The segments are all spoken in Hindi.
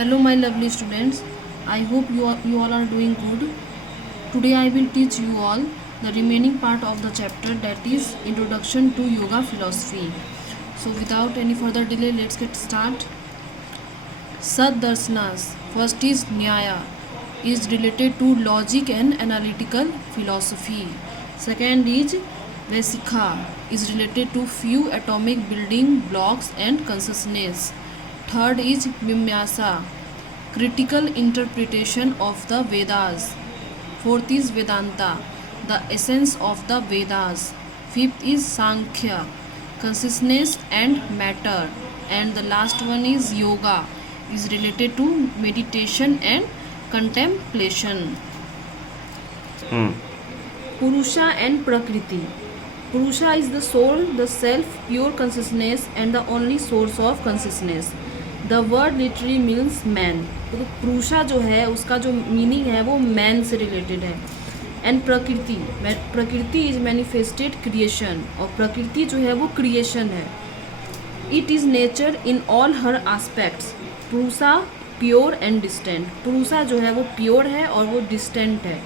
Hello my lovely students, I hope you all are doing good. Today I will teach you all the remaining part of the chapter, that is Introduction to Yoga Philosophy. So without any further delay, let's get started. Saddarsanas, first is Nyaya, is related to logic and analytical philosophy. Second is Vesikha, is related to few atomic building blocks and consciousness. Third is Mimyasa, critical interpretation of the Vedas. Fourth is Vedanta, the essence of the Vedas. Fifth is Sankhya, consciousness and matter. And the last one is Yoga, is related to meditation and contemplation. Purusha and Prakriti. Purusha is the soul, the self, pure consciousness and the only source of consciousness. The word literally means man. तो पुरुषा जो है उसका जो मीनिंग है वो मैन से रिलेटेड है. एंड प्रकृति इज मैनिफेस्टेड क्रिएशन, और प्रकृति जो है वो क्रिएशन है. It is nature in all her aspects. पुरुषा प्योर एंड डिस्टेंट. पुरुषा जो है वो प्योर है और वो डिस्टेंट है.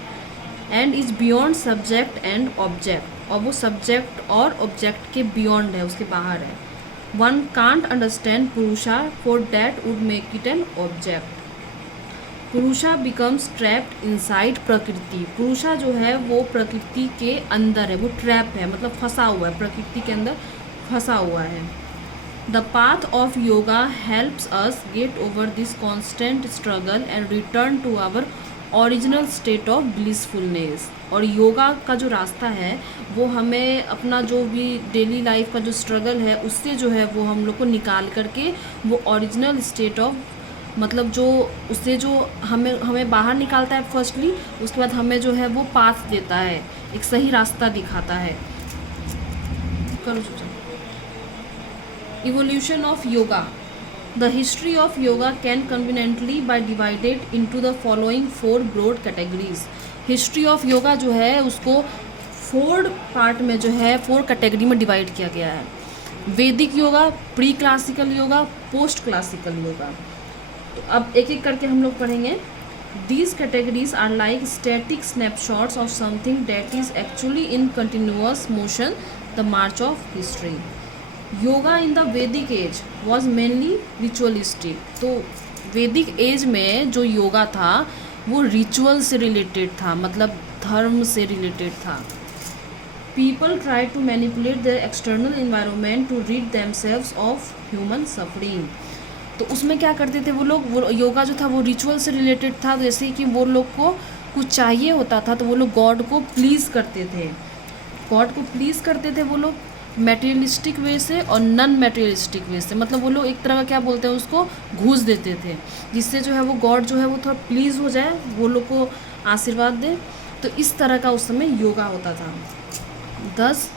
And is beyond subject and object, और वो सब्जेक्ट और ऑब्जेक्ट के बियॉन्ड है, उसके बाहर है. One can't understand Purusha, for that would make it an object. Purusha becomes trapped inside प्रकृति. पुरुषा जो है वो प्रकृति के अंदर है, वो ट्रैप है, मतलब फंसा हुआ है, प्रकृति के अंदर फंसा हुआ है. The path of yoga helps us get over this constant struggle and return to our original state of blissfulness. और योगा का जो रास्ता है वो हमें अपना जो भी डेली लाइफ का जो स्ट्रगल है उससे जो है वो हम लोग को निकाल करके वो ओरिजिनल स्टेट ऑफ, मतलब जो उससे जो हमें बाहर निकालता है फर्स्टली, उसके बाद हमें जो है वो पाथ देता है, एक सही रास्ता दिखाता है. करो सोचो. Evolution of yoga. The history of yoga can conveniently be divided into the following 4 broad categories. History of yoga जो है उसको 4 पार्ट में जो है 4 कैटेगरी में डिवाइड किया गया है. वैदिक yoga, pre classical yoga, post classical yoga. तो अब एक एक करके हम लोग पढ़ेंगे. These categories are like static snapshots of something that is actually in continuous motion, the march of history. Yoga in the वैदिक एज वॉज मेनली रिचुअलिस्टिक. तो वैदिक एज में जो योगा था वो रिचुअल से रिलेटेड था, मतलब धर्म से रिलेटेड था. People try to manipulate their external environment to rid themselves of human suffering. तो उसमें क्या करते थे वो लोग, वो योगा जो था वो रिचुअल से रिलेटेड था. जैसे कि वो लोग को कुछ चाहिए होता था तो वो लोग गॉड को प्लीज़ करते थे. गॉड को प्लीज़ करते थे वो लोग मटेरियलिस्टिक वे से और नॉन मटेरियलिस्टिक वे से. मतलब वो लोग एक तरह का क्या बोलते हैं उसको, घूस देते थे, जिससे जो है वो गॉड जो है वो थोड़ा प्लीज़ हो जाए, वो लोग को आशीर्वाद दे. तो इस तरह का उस समय योगा होता था. 10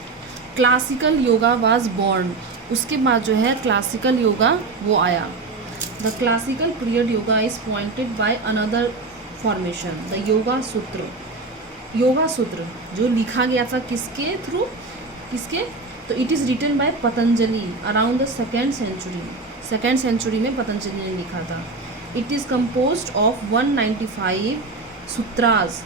क्लासिकल योगा वाज बॉर्न. उसके बाद जो है क्लासिकल योगा वो आया. The classical period yoga is pointed by another formation, the yoga सूत्र. योगा सूत्र जो लिखा गया था किसके थ्रू, किसके, तो it is written by Patanjali around the second century में पतंजलि ने लिखा था. It is composed of 195 sutras.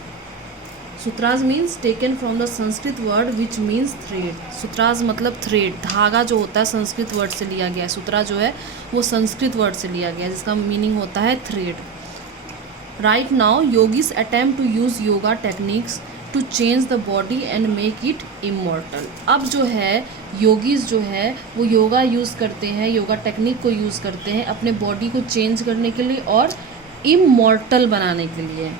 Sutras means taken from the Sanskrit word which means thread. Sutras मतलब थ्रेड, धागा जो होता है संस्कृत वर्ड से लिया गया है. सूत्रा जो है वो संस्कृत वर्ड से लिया गया है जिसका मीनिंग होता है thread. Right now yogis attempt to use yoga techniques to change the body and make it immortal. अब जो है योगीज जो है वो योगा यूज़ करते हैं, योगा टेक्निक को यूज़ करते हैं अपने बॉडी को चेंज करने के लिए और इमॉर्टल बनाने के लिए.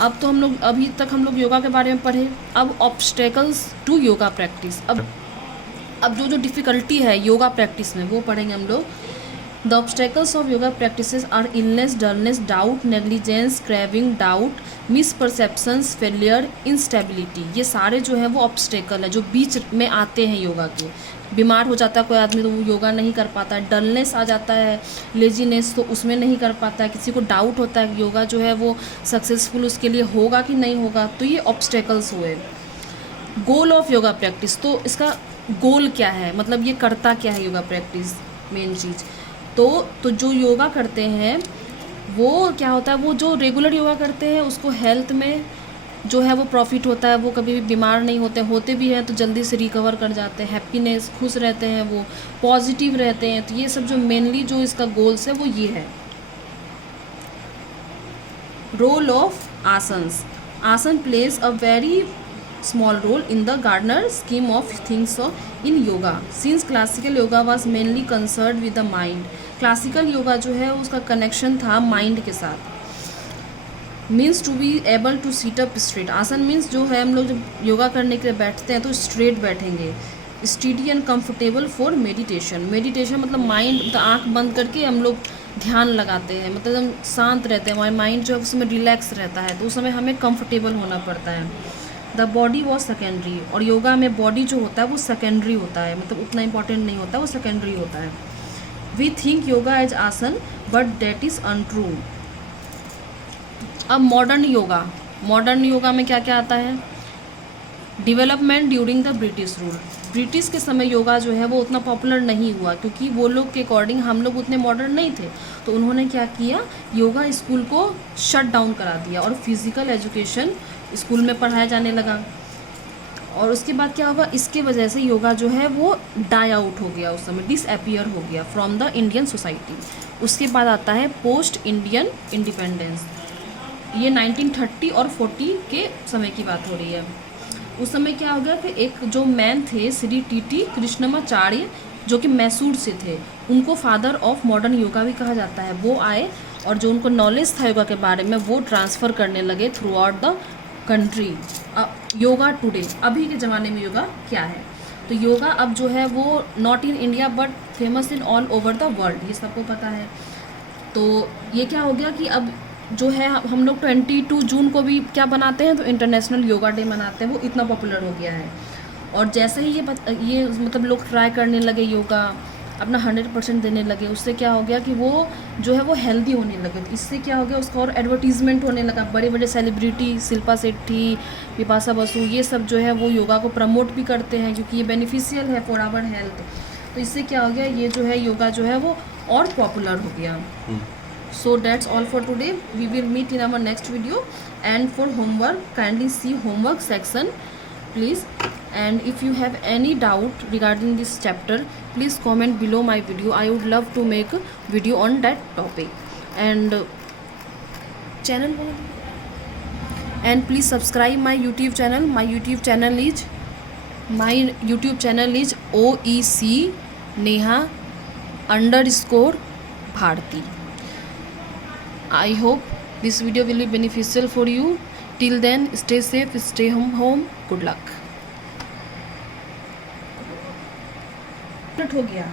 अब तो हम लोग अभी तक हम लोग योगा के बारे में पढ़े. अब ऑब्स्टेकल्स टू योगा प्रैक्टिस. अब जो डिफ़िकल्टी है योगा प्रैक्टिस में वो पढ़ेंगे हम लोग. The obstacles of yoga practices are illness, dullness, doubt, negligence, craving, doubt, misperceptions, failure, instability. ये सारे जो है वो ऑब्स्टेकल है जो बीच में आते हैं योगा के. बीमार हो जाता है कोई आदमी तो वो योगा नहीं कर पाता है. डलनेस आ जाता है, लेजीनेस, तो उसमें नहीं कर पाता है. किसी को डाउट होता है योगा जो है वो सक्सेसफुल उसके लिए होगा कि नहीं होगा. तो ये ऑब्स्टेकल्स हुए. गोल ऑफ योगा प्रैक्टिस, तो इसका गोल क्या है, मतलब ये करता क्या है योगा प्रैक्टिस, मेन चीज़. तो जो योगा करते हैं वो क्या होता है, वो जो रेगुलर योगा करते हैं उसको हेल्थ में जो है वो प्रॉफिट होता है, वो कभी भी बीमार नहीं होते भी हैं तो जल्दी से रिकवर कर जाते हैं, हैप्पीनेस, खुश रहते हैं, वो पॉजिटिव रहते हैं। तो ये सब जो मेनली जो इसका गोल्स है वो ये है। Role of asanas. Asana plays a very small role in the Gardner scheme of things in yoga since classical yoga was mainly concerned with the mind। Classical yoga जो है उसका कनेक्शन था माइंड के साथ। Means to be able to sit up straight. आसन मीन्स जो है हम लोग जब योगा करने के लिए बैठते हैं तो स्ट्रेट बैठेंगे। Steady and comfortable for meditation. Meditation मतलब माइंड, मतलब आँख बंद करके हम लोग ध्यान लगाते हैं, मतलब हम शांत रहते हैं, हमारा माइंड जो है उसमें रिलैक्स रहता है, तो उस समय हमें कंफर्टेबल होना पड़ता है। The body was secondary. और योगा में बॉडी जो होता है वो सेकेंडरी होता है, मतलब उतना इंपॉर्टेंट नहीं होता, वो सेकेंडरी होता है। वी थिंक योगा एज आसन बट डेट इज़ अनट्रू। अब मॉडर्न योगा में क्या क्या आता है? Development during the British rule. British के समय योगा जो है वो उतना पॉपुलर नहीं हुआ, क्योंकि वो लोग के अकॉर्डिंग हम लोग उतने मॉडर्न नहीं थे, तो उन्होंने क्या किया, योगा स्कूल को शट डाउन करा दिया और फिज़िकल एजुकेशन स्कूल में पढ़ाया जाने लगा। और उसके बाद क्या हुआ, इसके वजह से योगा जो है वो डाई आउट हो गया, उस समय डिसअपियर हो गया फ्रॉम द इंडियन सोसाइटी। उसके बाद आता है पोस्ट इंडियन इंडिपेंडेंस। ये 1930 और 40 के समय की बात हो रही है। उस समय क्या हो गया कि एक जो मैन थे श्री टी कृष्णमाचार्य, जो कि मैसूर से थे, उनको फादर ऑफ मॉडर्न योगा भी कहा जाता है। वो आए और जो उनको नॉलेज था योगा के बारे में वो ट्रांसफ़र करने लगे through out the country. Yoga today, अभी के ज़माने में योगा क्या है, तो योगा अब जो है वो not in India but famous in all over the world, ये सबको पता है। तो ये क्या हो गया कि अब जो है हम लोग 22 जून को भी क्या बनाते हैं, तो इंटरनेशनल योगा डे मनाते हैं, वो इतना पॉपुलर हो गया है। और जैसे ही ये मतलब लोग ट्राई करने लगे योगा, अपना 100% देने लगे, उससे क्या हो गया कि वो जो है वो हेल्दी होने लगे। तो इससे क्या हो गया, उसका और एडवर्टीज़मेंट होने लगा। बड़े बड़े सेलिब्रिटी, शिल्पा शेट्टी, बिपाशा बसु, ये सब जो है वो योगा को प्रमोट भी करते हैं, क्योंकि ये बेनिफिशियल है फॉर आवर हेल्थ। तो इससे क्या हो गया, ये जो है योगा जो है वो और पॉपुलर हो गया। So that's all for today. We will meet in our next video. And for homework, kindly see homework section, please. And if you have any doubt regarding this chapter, please comment below my video. I would love to make a video on that topic. And please subscribe my YouTube channel. My YouTube channel is OEC Neha _Bharti. I hope this video will be beneficial for you. Till then, stay safe, stay home. Good luck. हो गया।